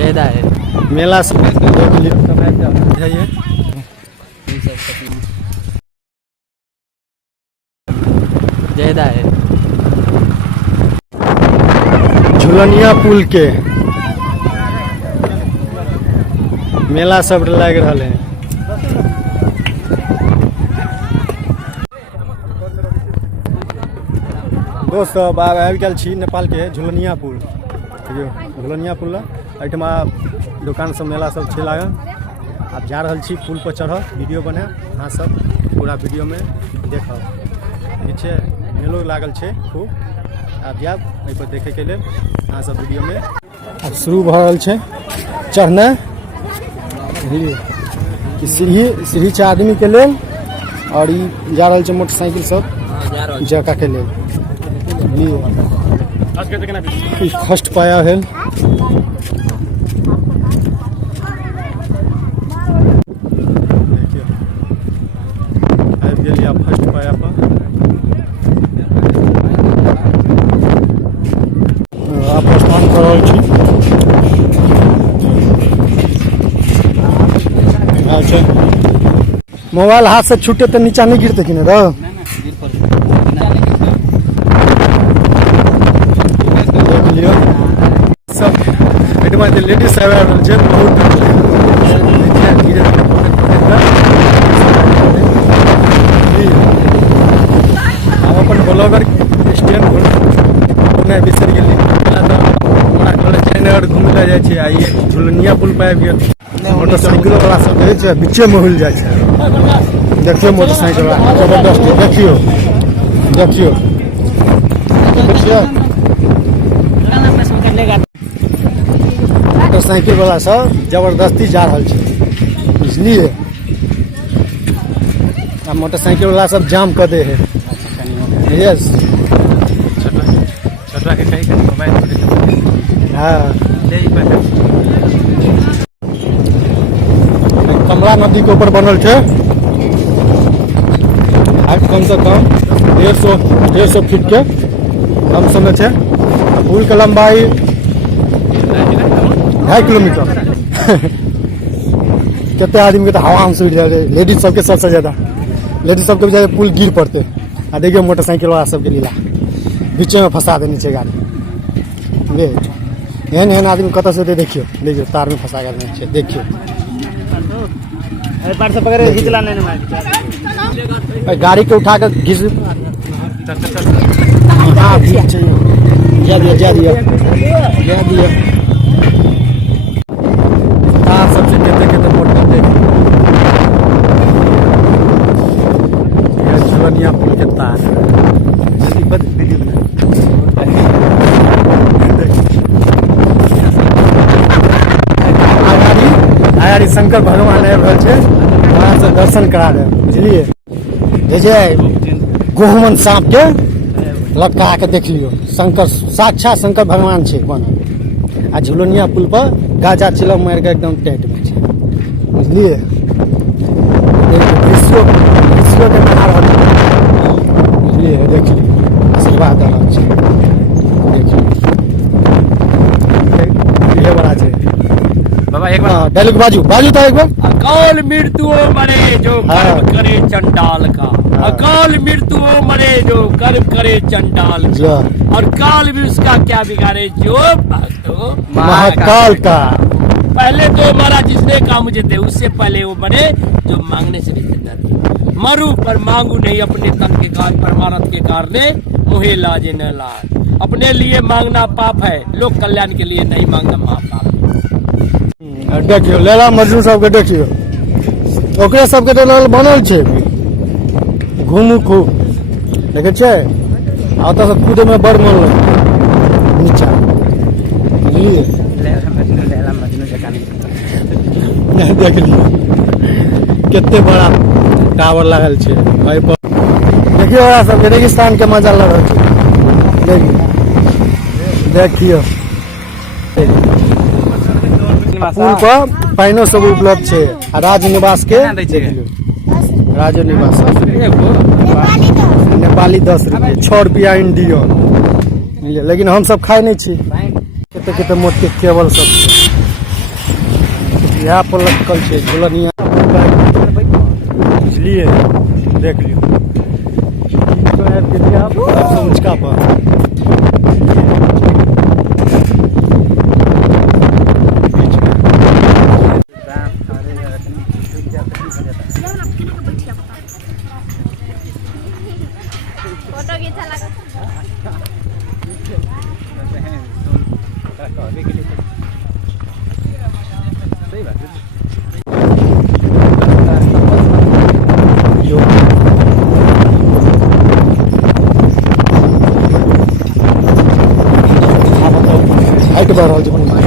ज्यादा है मेला से देख लियो है ज्यादा है झुलनिया पुल के मेला सब लग रहा है। दोस्त अब आबि गेल छी नेपाल के झुलनिया पुल। झुलनिया पुल एहिठमा दुकान सब मेला सब छै लागल। आप जा रहल छी पुल पर चढ़ब, वीडियो बना अहाँ सब पूरा वीडियो में देखब। नीचे मेलो लागल छै खूब, आप जाब एहि पर देखे के लेल अहाँ सब वीडियो में। अब शुरू भ रहल छै चढ़ना सीढ़ी छै आदमी के लेल, और ई जा रहल छै मोटरसाइकिल सब जका के लेल। फर्स्ट पाया है फर्स्ट पाया पर आप स्नान कर रहल छी। मोबाइल हाथ से छूटे तो नीचा नहीं गिरते कि नहीं सब एठमा जे लेडीज आबि रहल छै बहुत हम अपन ब्लॉगर स्टैंड घूमने बिसरि गेली। हमरा कहले जयनगर घूमे ला जाइ छै, आ ई झुलनिया पुल पर आबि गेल। मोटरसाइकिल वाला सब रहै छै बीचे में हुल जाइ छै। देखियो मोटरसाइकिल वाला जबरदस्त, देखियो देखियो देखियो मोटरसाइकिल वाला सब जबरदस्ती जा रहल छै, बुझलिए। आ मोटरसाइकिल वाला सब जाम कर दे है। यस छोटा के कहीं कहीं मोबाइल हाँ कमला नदी के ऊपर बनल छै। आज कम से कम 150 फीट के कम समय छै। पुल के लंबाई 2.5 किलोमीटर। कितने आदमी के तो हवा में सुट जाए, लेडीज सबके सबसे ज्यादा, लेडीज सबके भी ज्यादा पुल गिर पड़ते। आ देखियो मोटरसाइकिल वाला सबके लीला बीचे में फंसा दे नीचे गाड़ी। एहन एहन आदमी कत से देखियो, देखियो तार में फंसा कर नीचे देखियो। गाड़ी के उठा कर घिस जा दिया तार सबसे कहते मोटर झुलनिया पुल के तार आगाड़ी शंकर भगवान आबि रहल छै, वहाँ से दर्शन करा दे, बुझलिए। गोहुमन सांप के लटका के देख लियो, शंकर साक्षात शंकर भगवान छै बनल। आ झुलनिया पुल पर गाजा चिलम मार के एकदम टाइट में छै, बुझलिए। विश्व के बना रहल छै, बुझलिए। देख लियो आशीर्वाद रहल छै, देख लियो ये बड़ा छै। बाबा एक बार डायलॉग बाजू तो एक बार। अकाल मृत्यु मरे जो कर्म करे चंडाल का, अकाल मृत्यु मरे जो कर्म करे चंडाल का, और काल भी उसका क्या बिगाड़े जो भक्तो महाकाल का। पहले तो मरा जिसने कहा मुझे दे, उससे पहले वो मरे जो मांगने से भी जिंदा थे। मरू पर मांगू नहीं अपने तन के काज, परमारथ के कारणे मुहे लाजे न लाज। अपने लिए मांगना पाप है, लोक कल्याण के लिए नहीं मांगना महापाप। देखियो लैला मजनू सबके देखियो, ओकरे सबके तो बनल छै। घूमू खूब देखे छै, आ ओतऽ से कूदे में बड़ मन लगे नीचा, बुझलिए। देख लियो कितने बड़ा टावर लागल छै एहि पर। देखियो ओकरा सबके रेगिस्तान के मजा लग रहल छै, देखियो पुल पर पानियो सब उपलब्ध छै। आ राज निवास के राज निवास नेपाली 10 रुपये, 6 रुपया इंडियन। लेकिन हम सब खाए नहीं छी। केते मोट के केबल सब छै। यहाँ पर लटकल छै झुलनिया बुझलिए देख लियो सबसे ऊँचका पर फोटो खींचा लगा हाइट बढ़ रहल छै